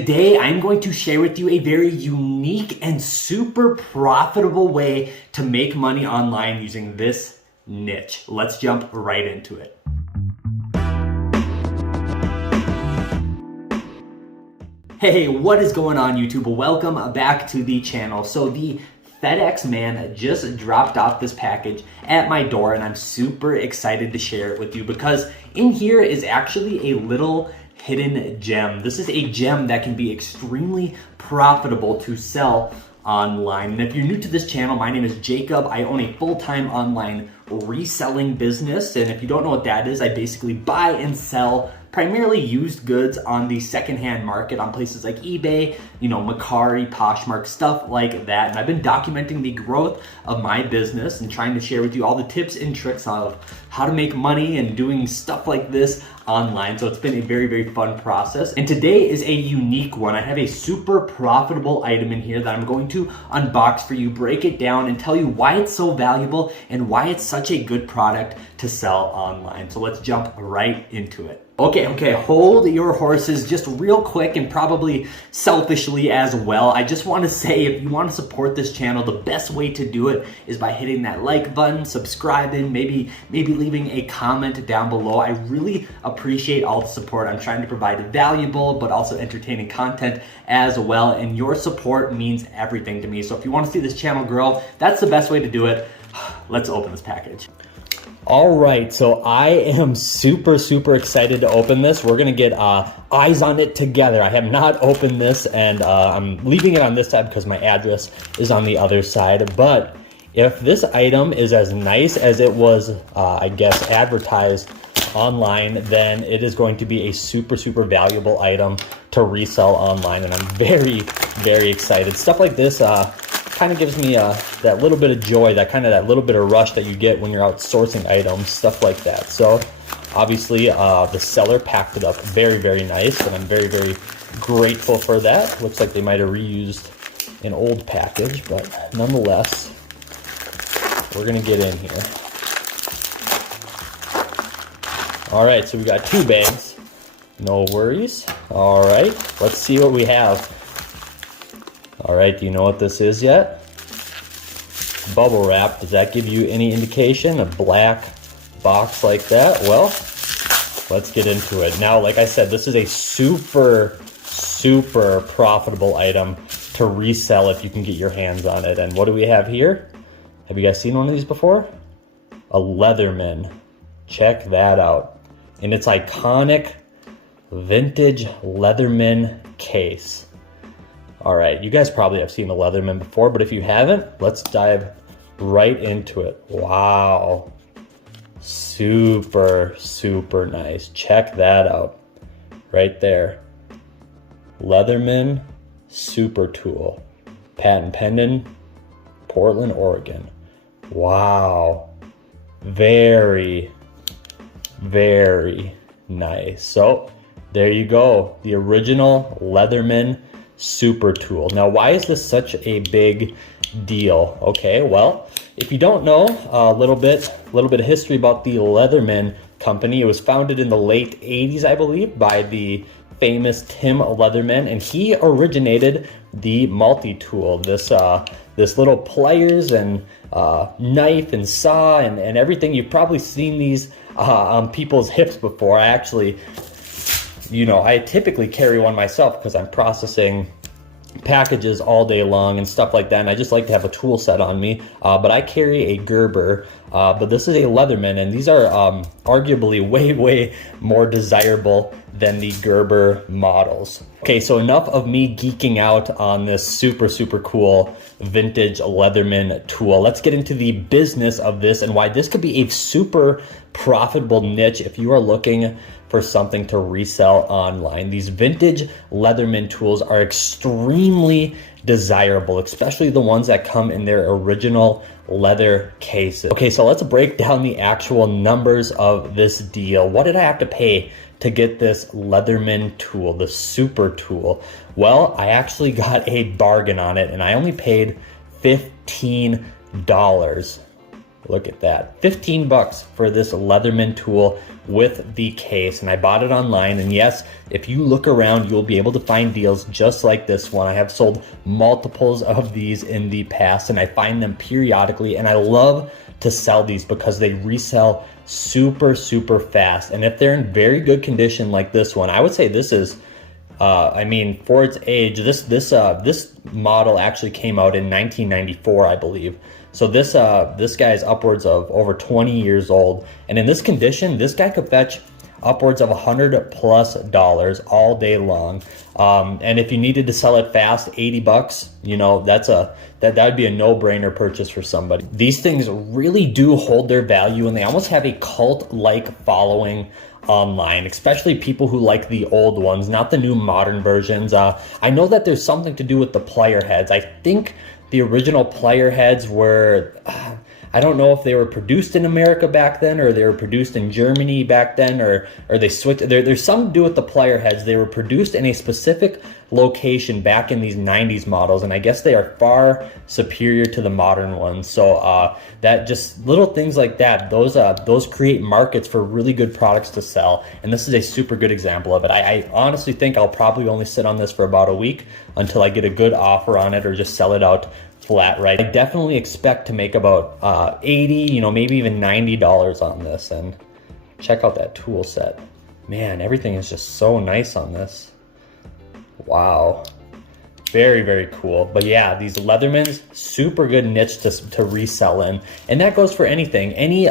Today, I'm going to share with you a very unique and super profitable way to make money online using this niche. Let's jump right into it. Hey, what is going on, YouTube? Welcome back to the channel. So the FedEx man just dropped off this package at my door, and I'm super excited to share it with you because in here is actually a little hidden gem. This is a gem that can be extremely profitable to sell online. And if you're new to this channel, my name is Jacob. I own a full-time online reselling business. And if you don't know what that is, I basically buy and sell primarily used goods on the secondhand market on places like eBay, Mercari, Poshmark, stuff like that. And I've been documenting the growth of my business and trying to share with you all the tips and tricks of how to make money and doing stuff like this online. So it's been a very, very fun process. And today is a unique one. I have a super profitable item in here that I'm going to unbox for you, break it down, and tell you why it's so valuable and why it's such a good product to sell online. So let's jump right into it. Okay, hold your horses just real quick, and probably selfishly as well. I just want to say, if you want to support this channel, the best way to do it is by hitting that like button, subscribing, maybe leaving a comment down below. I really appreciate all the support. I'm trying to provide valuable but also entertaining content as well, and your support means everything to me. So if you want to see this channel grow, that's the best way to do it. Let's open this package. All right, so I am super excited to open this. We're gonna get eyes on it together. I have not opened this, and I'm leaving it on this side because my address is on the other side. But if this item is as nice as it was, I guess, advertised online, then it is going to be a super valuable item to resell online, and I'm very excited. Stuff like this kind of gives me that little bit of joy, that little bit of rush that you get when you're out sourcing items, stuff like that. So obviously the seller packed it up very nice, and I'm very grateful for that. Looks like they might have reused an old package, but nonetheless, we're gonna get in here. All right, so we got 2 bags, no worries. All right, let's see what we have. All right, do you know what this is yet? Bubble wrap. Does that give you any indication? A black box like that? Well, let's get into it. Now, like I said, this is a super profitable item to resell if you can get your hands on it. And what do we have here? Have you guys seen one of these before? A Leatherman. Check that out. In its iconic vintage Leatherman case. All right, you guys probably have seen a Leatherman before, but if you haven't, let's dive right into it. Wow, super nice. Check that out right there. Leatherman Super Tool, patent pending, Portland, Oregon. Wow, very nice. So there you go, the original Leatherman Super Tool. Now, why is this such a big deal? Okay, well, if you don't know a little bit of history about the Leatherman company, it was founded in the late 80s, I believe, by the famous Tim Leatherman, and he originated the multi-tool, this little pliers and knife and saw and everything. You've probably seen these on people's hips before. I actually, I typically carry one myself because I'm processing packages all day long and stuff like that, and I just like to have a tool set on me, but I carry a Gerber, but this is a Leatherman, and these are arguably way more desirable than the Gerber models. Okay, so enough of me geeking out on this super cool vintage Leatherman tool. Let's get into the business of this and why this could be a super profitable niche if you are looking for something to resell online. These vintage Leatherman tools are extremely desirable, especially the ones that come in their original leather cases. Okay, so let's break down the actual numbers of this deal. What did I have to pay to get this Leatherman tool, the Super Tool? Well, I actually got a bargain on it, and I only paid $15. Look at that. 15 bucks for this Leatherman tool with the case. And I bought it online. And yes, if you look around, you'll be able to find deals just like this one. I have sold multiples of these in the past, and I find them periodically. And I love to sell these because they resell super, super fast. And if they're in very good condition like this one, I would say this is, I mean, for its age, this model actually came out in 1994, I believe. So this guy is upwards of over 20 years old, and in this condition, this guy could fetch upwards of $100+ all day long. And if you needed to sell it fast, 80 bucks, you know, that would be a no-brainer purchase for somebody. These things really do hold their value, and they almost have a cult-like following online, especially people who like the old ones, not the new modern versions. I know that there's something to do with the player heads. I think the original player heads were, I don't know if they were produced in America back then, or they were produced in Germany back then, or they switched. There's something to do with the player heads. They were produced in a specific location back in these 90s models, and I guess they are far superior to the modern ones. So that just little things like that, those create markets for really good products to sell, and this is a super good example of it. I honestly think I'll probably only sit on this for about a week until I get a good offer on it, or just sell it out flat, right? I definitely expect to make about 80, you know, maybe even $90 on this. And check out that tool set. Man, everything is just so nice on this. Wow. Very, very cool. But yeah, these Leathermans, super good niche to resell in. And that goes for anything. Any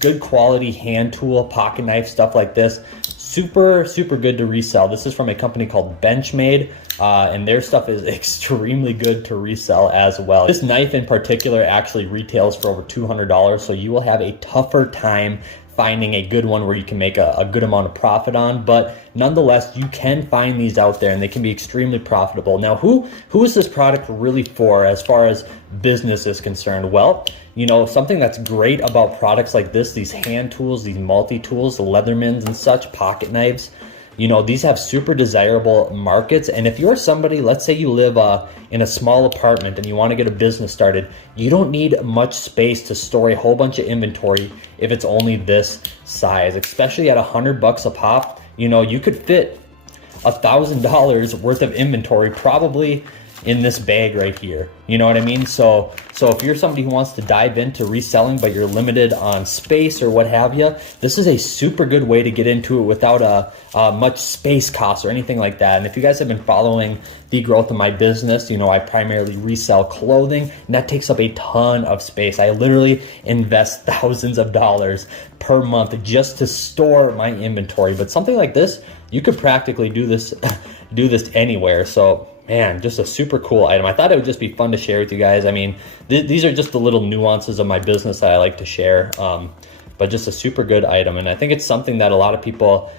good quality hand tool, pocket knife, stuff like this, super, super good to resell. This is from a company called Benchmade, and their stuff is extremely good to resell as well. This knife in particular actually retails for over $200, so you will have a tougher time finding a good one where you can make a good amount of profit on, but nonetheless, you can find these out there and they can be extremely profitable. Now, who is this product really for as far as business is concerned? Well, you know, something that's great about products like this, these hand tools, these multi-tools, the Leathermans and such, pocket knives, you know, these have super desirable markets. And if you're somebody, let's say you live in a small apartment and you want to get a business started, you don't need much space to store a whole bunch of inventory if it's only this size, especially at $100 a pop. You know, you could fit $1,000 worth of inventory probably in this bag right here. You know what I mean? So if you're somebody who wants to dive into reselling, but you're limited on space or what have you, this is a super good way to get into it without much space costs or anything like that. And if you guys have been following the growth of my business, you know, I primarily resell clothing, and that takes up a ton of space. I literally invest thousands of dollars per month just to store my inventory. But something like this, you could practically do this anywhere. So man, just a super cool item. I thought it would just be fun to share with you guys. I mean, these are just the little nuances of my business that I like to share, but just a super good item. And I think it's something that a lot of people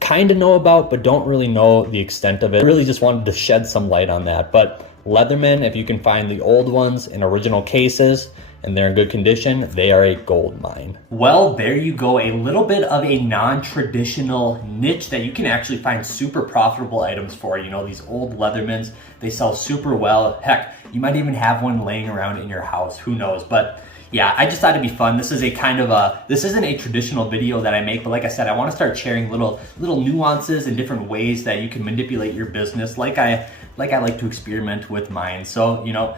kind of know about, but don't really know the extent of it. I really just wanted to shed some light on that. But Leatherman, if you can find the old ones in original cases, and they're in good condition, they are a gold mine. Well, there you go. A little bit of a non-traditional niche that you can actually find super profitable items for. You know, these old Leathermans, they sell super well. Heck, you might even have one laying around in your house, who knows? But yeah, I just thought it'd be fun. This is a kind of this isn't a traditional video that I make, but like I said, I want to start sharing little nuances and different ways that you can manipulate your business like I like to experiment with mine. So, you know,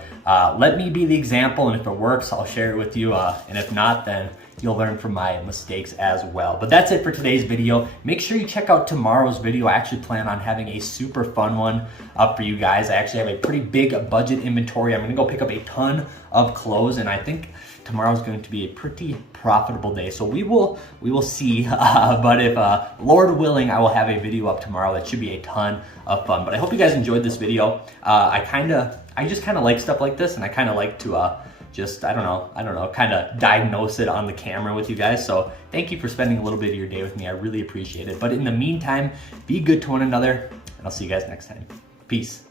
let me be the example, and if it works, I'll share it with you. And if not, then you'll learn from my mistakes as well. But that's it for today's video. Make sure you check out tomorrow's video. I actually plan on having a super fun one up for you guys. I actually have a pretty big budget inventory. I'm gonna go pick up a ton of clothes, and I think tomorrow's going to be a pretty profitable day. So we will see, but if Lord willing, I will have a video up tomorrow that should be a ton of fun. But I hope you guys enjoyed this video. I just kind of like stuff like this, and I kind of like to just, I don't know, kind of diagnose it on the camera with you guys. So thank you for spending a little bit of your day with me. I really appreciate it. But in the meantime, be good to one another, and I'll see you guys next time. Peace.